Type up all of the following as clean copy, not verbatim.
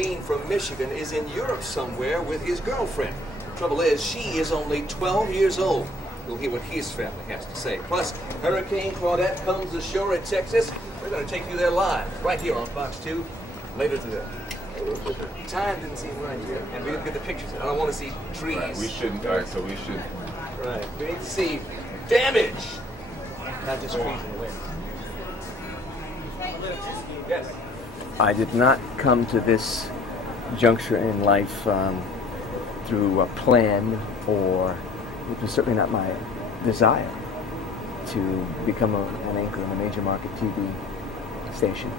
Marine from Michigan is in Europe somewhere with his girlfriend. Trouble is, she is only 12 years old. We'll hear what his family has to say. Plus, Hurricane Claudette comes ashore in Texas. We're going to take you there live, right here on Fox 2, later today. Time didn't seem right here, and we didn't get the pictures. I don't want to see trees. Right, we shouldn't, all right, so we should. Right, we need to see damage, not just trees in the wind. Yes. I did not come to this juncture in life through a plan, or it was certainly not my desire to become an anchor in a major market TV station.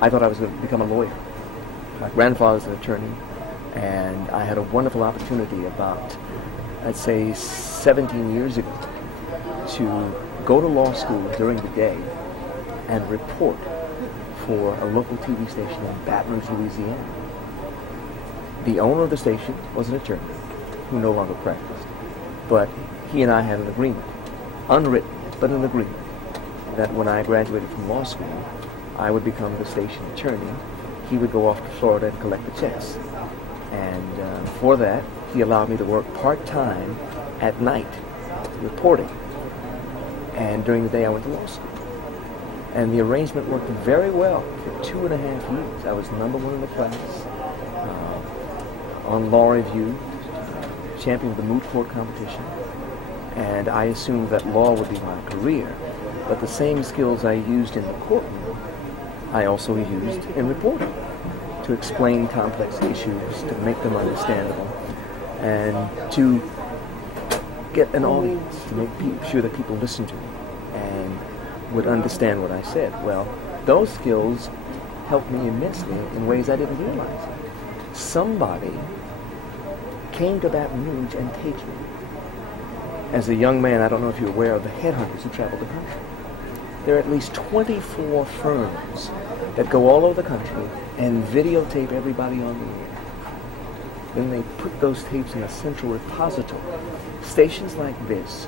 I thought I was going to become a lawyer. My grandfather was an attorney, and I had a wonderful opportunity about, I'd say, 17 years ago to go to law school during the day and report for a local TV station in Baton Rouge, Louisiana. The owner of the station was an attorney who no longer practiced, but he and I had an agreement, unwritten, but an agreement, that when I graduated from law school, I would become the station attorney. He would go off to Florida and collect the checks. And for that, he allowed me to work part-time at night, reporting. And during the day, I went to law school. And the arrangement worked very well for 2.5 years. I was #1 in the class, on Law Review, champion of the moot court competition. And I assumed that law would be my career. But the same skills I used in the courtroom, I also used in reporting, to explain complex issues, to make them understandable, and to get an audience, to make sure that people listen to me and would understand what I said. Well, those skills helped me immensely in ways I didn't realize. Somebody came to Baton Rouge and taped me. As a young man, I don't know if you're aware of the headhunters who travel the country. There are at least 24 firms that go all over the country and videotape everybody on the air. Then they put those tapes in a central repository. Stations like this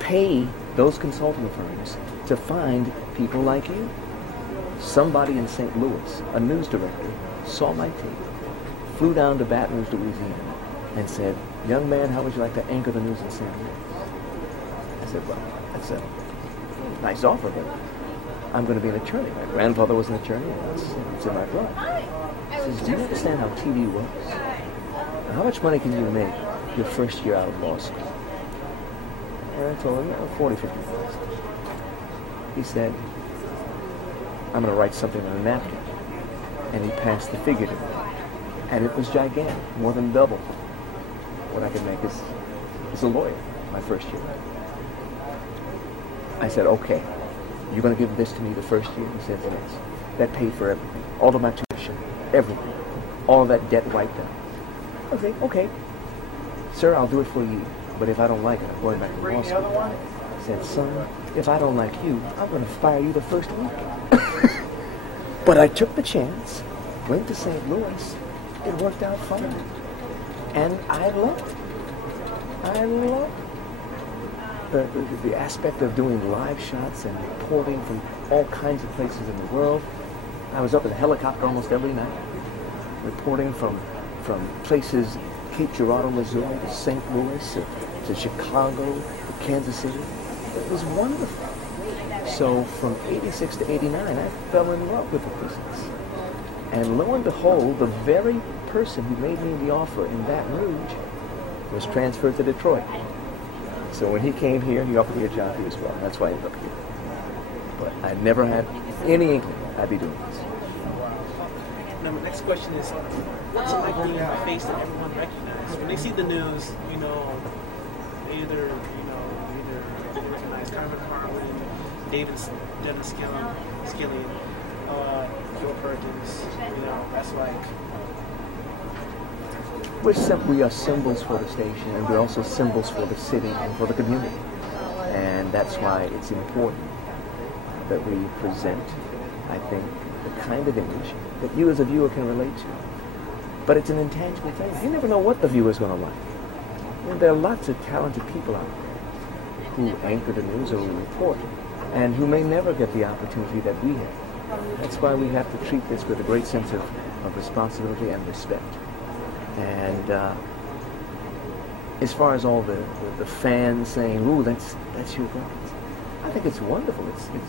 pay those consulting firms to find people like you. Somebody in St. Louis, a news director, saw my tape, flew down to Baton Rouge, Louisiana, and said, "Young man, how would you like to anchor the news in St. Louis?" I said, "Well, that's a nice offer, but I'm going to be an attorney. My grandfather was an attorney, and it's in my blood." He says, "Do you understand how TV works? How much money can you make your first year out of law school?" And I told him, 40, 50,000. He said, "I'm going to write something on a napkin." And he passed the figure to me. And it was gigantic, more than double what I could make as a lawyer my first year. I said, "Okay, you're going to give this to me the first year?" He said, "Yes." That paid for everything, all of my tuition, everything, all of that debt wiped out. I said, "Okay, sir, I'll do it for you, but if I don't like it, I'm going back to law school." I said, "Son, if I don't like you, I'm going to fire you the first week." But I took the chance, went to St. Louis. It worked out fine, and I loved it. I loved it. The aspect of doing live shots and reporting from all kinds of places in the world. I was up in a helicopter almost every night, reporting from places, Cape Girardeau, Missouri, to St. Louis, to Chicago, to Kansas City. It was wonderful. So from 86 to 89, I fell in love with the business. And lo and behold, the very person who made me the offer in Baton Rouge was transferred to Detroit. So when he came here, he offered me a job here as well. That's why I ended up here. But I never had any inkling I'd be doing this. Now, my next question is, what's it like being a face that everyone recognizes? When they see the news, either recognize Carmen Harlan, David Dennis Skillian, Huel Perkins, that's like... We are symbols for the station, and we're also symbols for the city and for the community. And that's why it's important that we present, I think, the kind of image that you as a viewer can relate to. But it's an intangible thing. You never know what the viewer's going to like. And there are lots of talented people out there who anchor the news or who report, and who may never get the opportunity that we have. That's why we have to treat this with a great sense of of responsibility and respect. And as far as all the fans saying, "Ooh, that's Huel Perkins," I think it's wonderful.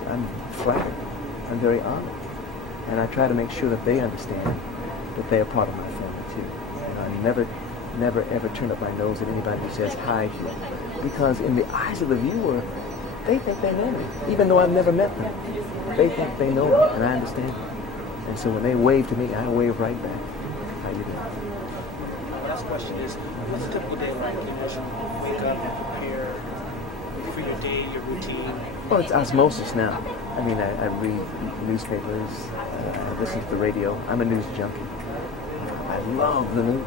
I'm flattered. I'm very honored, and I try to make sure that they understand that they are part of my family too. And I never ever turn up my nose at anybody who says hi Huel, because in the eyes of the viewer, they think they know me, even though I've never met them. They think they know me, and I understand them. And so when they wave to me, I wave right back. How you doing? My last question is, what's a typical day like? You know, wake up, prepare for your day, your routine. Well, it's osmosis now. I mean, I read newspapers, I listen to the radio. I'm a news junkie. I love the news,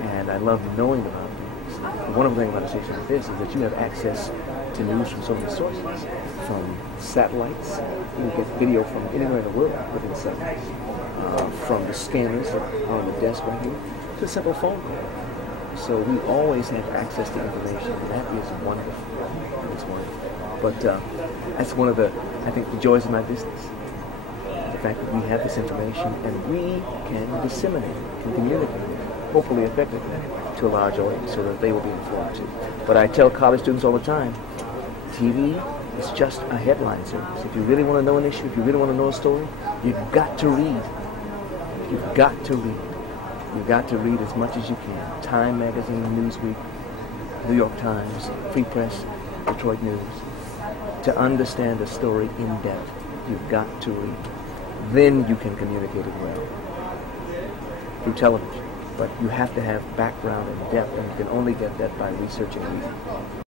and I love knowing about news. The wonderful thing about a station like this is that you have access to news from so many sources, from satellites. You get video from anywhere in the world within seconds, from the scanners that are on the desk right here, to a simple phone call. So we always have access to information, and that is wonderful. It's wonderful. But that's one of the, I think, the joys of my business. The fact that we have this information and we can disseminate it, can communicate it, hopefully effectively, to a large audience so that they will be informed too. But I tell college students all the time, TV is just a headline service. If you really want to know an issue, if you really want to know a story, you've got to read. You've got to read. You've got to read as much as you can. Time Magazine, Newsweek, New York Times, Free Press, Detroit News. To understand a story in depth, you've got to read. Then you can communicate it well through television. But you have to have background and depth, and you can only get that by researching and reading.